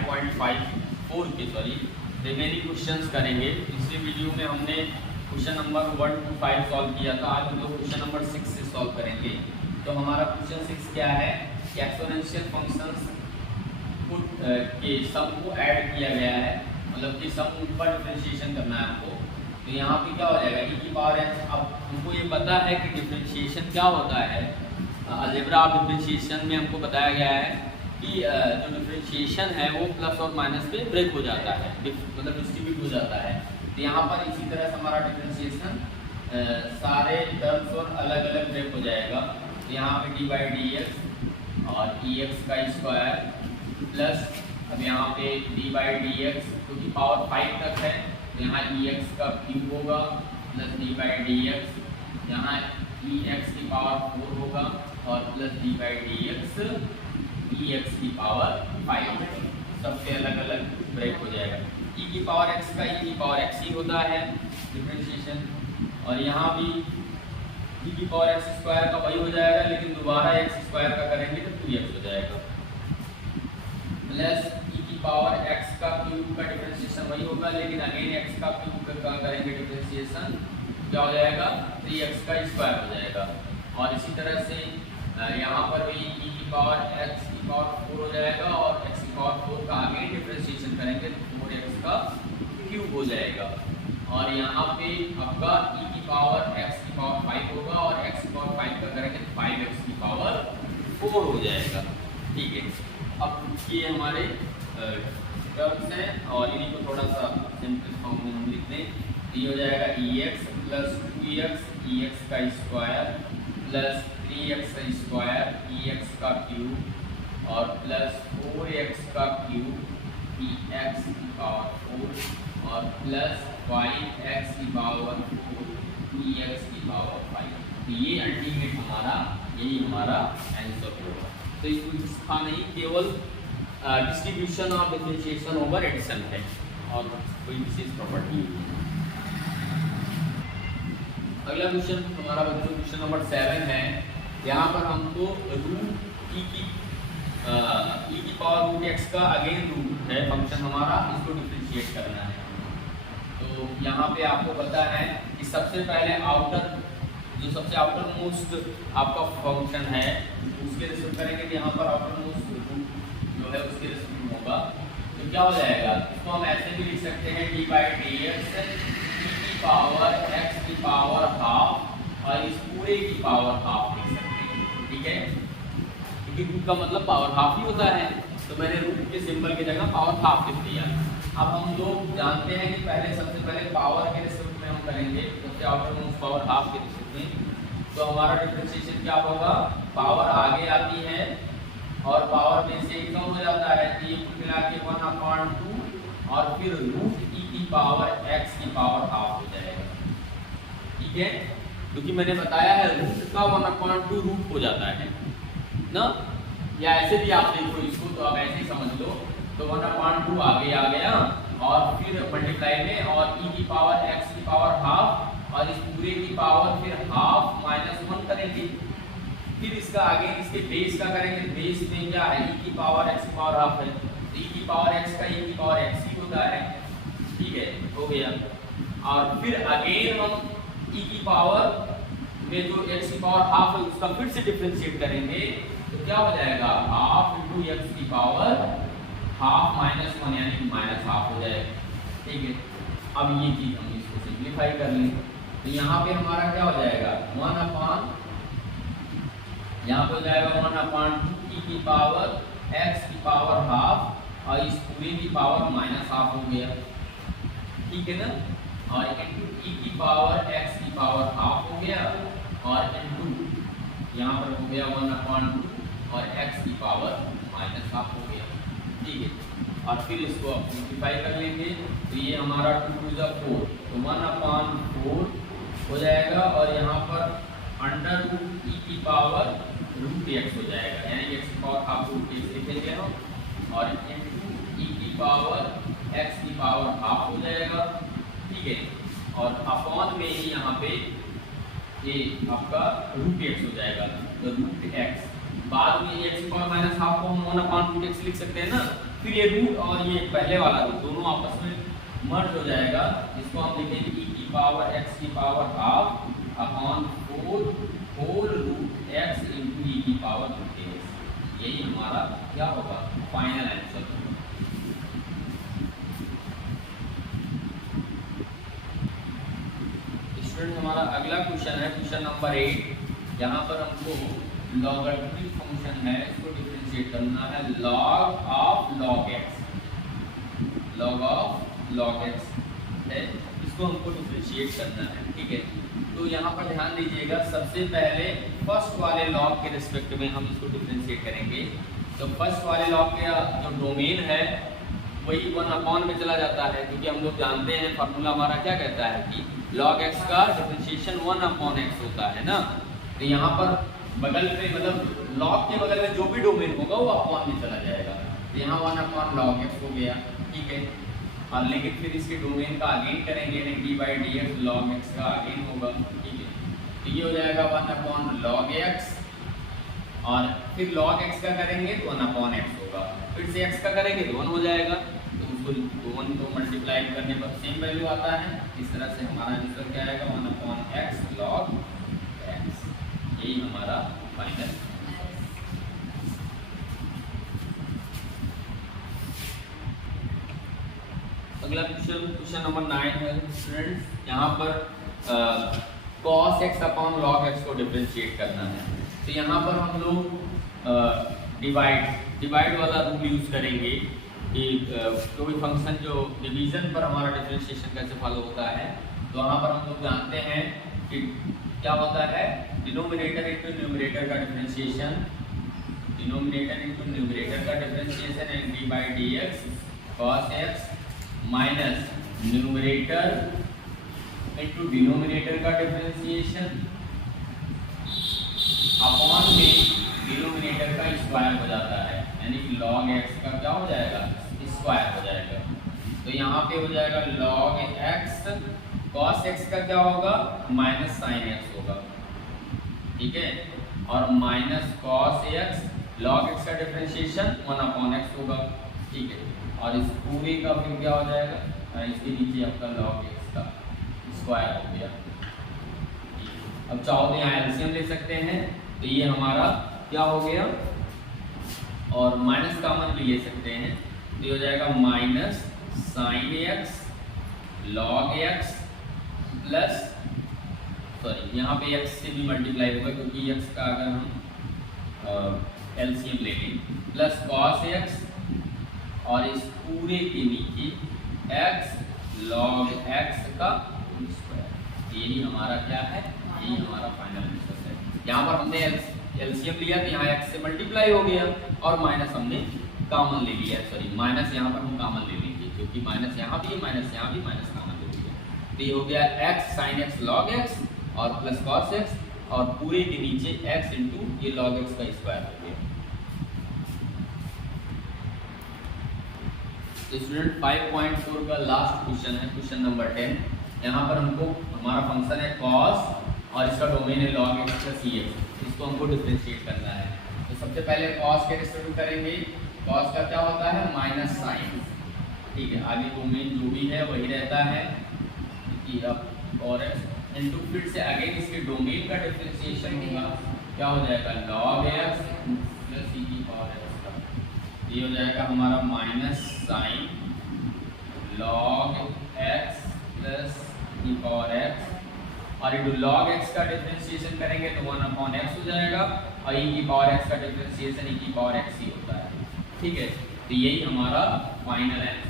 5.54 के remaining questions करेंगे। पिछले वीडियो में हमने क्वेश्चन नंबर 1 to 5 सॉल्व किया था। आज हम लोग क्वेश्चन नंबर 6 से सॉल्व करेंगे। तो हमारा क्वेश्चन 6 क्या है कि एक्सपोनेंशियल फंक्शंस के सम को ऐड किया गया है, मतलब कि सम ऊपर डिफरेंशिएशन करना है हमको। तो यहाँ पे क्या हो जाएगा e की पावर h। अब हमको ये पता है कि डिफरेंशिएशन क्या होता है। अलजेब्रा ऑफ डिफरेंशिएशन में हमको बताया गया है कि जो डिफरेंशिएशन है वो प्लस और माइनस पे ब्रेक हो जाता है, मतलब डिस्ट्रीब्यूट हो जाता है। तो यहाँ पर इसी तरह से हमारा डिफरेंशिएशन सारे टर्म्स और अलग अलग ब्रेक हो जाएगा। तो यहाँ पे डी बाई डी एक्स और ई एक्स का स्क्वायर प्लस अब यहाँ पे डी बाई डी एक्स क्योंकि पावर 5 तक है तो यहाँ ई एक्स का क्यूब होगा plus D by D x, यहाँ ई एक्स की पावर 4 होगा और plus D by D x E x की पावर 5 सबसे अलग अलग ब्रेक हो जाएगा। ई की पावर एक्स का ई की पावर एक्स ही होता है डिफरेंशिएशन, और यहाँ भी ई की पावर एक्स स्क्वायर का वही हो जाएगा, लेकिन दोबारा एक्स स्क्वायर का करेंगे तो 2x हो जाएगा प्लस ई की पावर एक्स का क्यूब का डिफरेंशिएशन वही होगा, लेकिन अगेन एक्स का क्यूब का करेंगे डिफरेंशिएशन क्या हो जाएगा 3x का स्क्वायर हो जाएगा। और इसी तरह से यहाँ पर भी ई की पावर एक्स की पावर 4 हो जाएगा और एक्स की पावर 4 का अगेन डिफरेंशिएशन करेंगे तो 4x का क्यूब हो जाएगा। और यहाँ पे आपका ई की पावर एक्स की पावर 5 होगा और एक्स की पावर 5 का करेंगे तो 5x की पावर 4 हो जाएगा। ठीक है, अब ये हमारे टर्म्स हैं और इन्हीं को थोड़ा सा सिंपल फॉर्म में हम लिख दें। ये हो जाएगा ई एक्स प्लस 2x ई एक्स का स्क्वायर प्लस 3x का स्क्वायर ई एक्स का क्यूब और प्लस 4x का क्यूब ई एक्स की पावर 4 और प्लस 5x की पावर 4 ई एक्स की पावर 5। तो ये अल्टीमेट यही हमारा आंसर होगा। तो इसमें था नहीं, केवल distribution of differentiation over addition है और कोई विशेष प्रॉपर्टी नहीं है। अगला क्वेश्चन हमारा बच्चों क्वेश्चन नंबर 7 है। यहाँ पर हमको रूट ई की पावर रूट एक्स का अगेन रूट है फंक्शन हमारा, इसको डिफरेंशिएट करना है। तो यहाँ पे आपको पता है कि सबसे पहले सबसे आउटर मोस्ट आपका फंक्शन है उसके रिसीव करेंगे कि यहाँ पर आउटर मोस्ट रूट जो है उसके रिसीव होगा। तो क्या हो जाएगा, इसको हम ऐसे भी लिख सकते हैं डी बाई डी एक्स की पावर एक्स की पावर हाफ और इस पूरे की पावर हाफ लिख सकते हैं। ठीक है, क्योंकि रूट का मतलब पावर हाफ ही होता है, तो मैंने रूट के सिंबल की जगह पावर हाफ लिख दिया। अब हम लोग जानते हैं कि सबसे पहले पावर के रिसिप्ट में हम करेंगे, सबसे आउटर मोस्ट पावर हाफ के रिसिप्ट में। तो हमारा डिफरेंशिएशन क्या होगा, पावर आगे आती है और पावर में से कम हो जाता है, तो ये कुल मिला के 1/2 और फिर रूट ई की पावर एक्स की पावर हाफ हो जाएगा। ठीक है, क्योंकि मैंने बताया है रूट का 1/2 रूट हो जाता है ना, या ऐसे भी आप देखो इसको, तो आप ऐसे ही समझ लो। तो 1/2 आगे आ गया और फिर मल्टीप्लाई में और ई की पावर एक्स की पावर हाफ और इस पूरे की पावर फिर हाफ माइनस 1 करेंगे। फिर इसका आगे इसके बेस का करेंगे, बेस में क्या है ई की पावर एक्स की पावर हाफ है, तो ई की पावर एक्स का ई की पावर एक्स ही होता है। ठीक है, हो गया। और फिर अगेन हम ई की पावर में जो एक्स की पावर हाफ है उसका फिर से डिफरेंशिएट करेंगे, तो क्या हो जाएगा हाफ इंटू एक्स की पावर हाफ माइनस 1 यानी माइनस हाफ हो जाएगा। ठीक है, अब ये चीज हम इसको सिंप्लीफाई कर लें तो यहाँ पे हमारा क्या हो जाएगा 1/, यहाँ पे हो जाएगा 1/2 ई की पावर एक्स की पावर हाफ और इस पूरे की पावर माइनस हाफ हो गया। ठीक है ना, और इंटू ई की पावर एक्स की पावर हाफ हो गया और इंटू यहाँ पर हो गया 1/2 और एक्स की पावर माइनस हाफ हो गया। ठीक है, और फिर इसको आप सिंप्लीफाई कर लेंगे तो ये हमारा 2 to the 4 तो 1/4 हो जाएगा और यहाँ पर अंडर ई की पावर रूट एक्स हो जाएगा, यानी एक्स की पावर हाफ रूट एक्स लिखेंगे हम और इंटू ई की पावर एक्स की पावर हाफ हो जाएगा। ठीक है, और अपॉन में ही यहाँ पे ये आपका रूट एक्स हो जाएगा, तो रूट एक्स बाद में एक्स की पावर माइनस हाफ को हम 1/√x लिख सकते हैं ना, फिर ये रूट और ये पहले वाला रूट दोनों आपस में मर्ज हो जाएगा, इसको हम लिखेंगे e की पावर x की power half upon 4 whole root x into e की पावर रूट x। यही हमारा क्या होगा फाइनल आंसर। स्टूडेंट हमारा अगला क्वेश्चन है क्वेश्चन नंबर 8। यहाँ पर हमको लॉगरिथमिक फंक्शन है, इसको डिफरेंशिएट करना है log of log x, log of log x है, इसको हमको डिफरेंशिएट करना है। ठीक है, तो यहाँ पर ध्यान दीजिएगा, सबसे पहले फर्स्ट वाले लॉग के रिस्पेक्ट में हम इसको डिफरेंशिएट करेंगे। तो फर्स्ट वाले लॉग के जो डोमेन है वही 1 अपॉन में चला जाता है, क्योंकि हम लोग जानते हैं फार्मूला हमारा क्या कहता है कि log x का डिफरेंशिएशन 1 अपॉन x होता है ना। तो यहाँ पर बगल पे मतलब लॉग के बगल में जो भी डोमेन होगा वो अपॉन में चला जाएगा। तो यहाँ 1 अपॉन log x हो गया। ठीक है, और लेकिन फिर इसके डोमेन का अगेन करेंगे, d/dx log x का अगेन होगा। ठीक है, तो ये हो जाएगा 1 अपॉन log x, और फिर log x का करेंगे तो 1 अपॉन x होगा, फिर से x का करेंगे तो 1 हो जाएगा। तो उसको 1 को मल्टीप्लाई करने पर सेम वैल्यू आता है। इस तरह से हमारा आंसर क्या आएगा 1 अपॉन x log x। यही हमारा फाइनल। अगला क्वेश्चन नंबर 9 है स्टूडेंट्स। यहाँ पर cos x upon log x को डिफरेंशिएट करना है। तो यहाँ पर हम लोग डिवाइड वाला रूल यूज करेंगे कि कोई फंक्शन जो डिवीजन पर हमारा डिफरेंशिएशन कैसे फॉलो होता है। तो वहाँ पर हम लोग जानते हैं कि क्या होता है, डिनोमिनेटर इंटू न्यूमरेटर का डिफरेंशिएशन, डिनोमिनेटर इंटू न्यूमरेटर का differentiation and d/dx cos x minus numerator into denominator का डिफरेंशिएशन अपॉन में डिनोमिनेटर का स्क्वायर हो जाता है, यानी कि log x का क्या हो जाएगा स्क्वायर हो जाएगा। तो यहाँ पे हो जाएगा log x, cos x का क्या होगा माइनस sin x होगा। ठीक है, और minus cos x log x का डिफरेंशिएशन 1 अपॉन x होगा। ठीक है, और इस पूरे का फिर क्या हो जाएगा, इसके नीचे आपका log x का स्क्वायर हो गया। अब चाहो तो यहाँ एलसीएम ले सकते हैं, तो ये हमारा क्या हो गया, और माइनस कॉमन भी ले सकते हैं, तो ये हो जाएगा minus sine x log x plus sorry यहाँ पे x से भी मल्टीप्लाई होगा क्योंकि x का अगर हम एलसीएम ले लें, प्लस cos x और इस पूरे के नीचे x log x का स्क्वायर। यही हमारा क्या है, यही हमारा फाइनल आंसर है। यहाँ पर हमने एलसीएम लिया तो यहाँ x से मल्टीप्लाई हो गया, और माइनस हमने कॉमन ले लिया, सॉरी माइनस यहाँ पर हम कॉमन ले लेंगे क्योंकि माइनस यहाँ भी माइनस यहाँ भी माइनस कॉमन ले लिया। तो ये हो गया x sin x log x और प्लस cos x, और पूरे के नीचे x इंटू ये log x का स्क्वायर हो गया। तो स्टूडेंट 5.4 का लास्ट क्वेश्चन है क्वेश्चन नंबर 10। यहाँ पर हमको हमारा फंक्शन है cos और इसका डोमेन है log x प्लस cx, इसको हमको डिफरेंशिएट करना है। तो सबसे पहले cos के रिस्पेक्ट करेंगे, cos का क्या होता है माइनस साइन। ठीक है, आगे डोमेन जो भी है वही रहता है कि अब और इनटू फिर से अगेन इसके डोमेन का डिफरेंशिएशन होगा, क्या हो जाएगा log x प्लस e की पावर x का, ये हो जाएगा हमारा minus sign log x plus e power x, और ये log x का डिफरेंशिएशन करेंगे तो 1 अपॉन x हो जाएगा, और e की पावर x का डिफरेंशिएशन e की पावर x ही होता है। ठीक है, तो यही हमारा फाइनल आंसर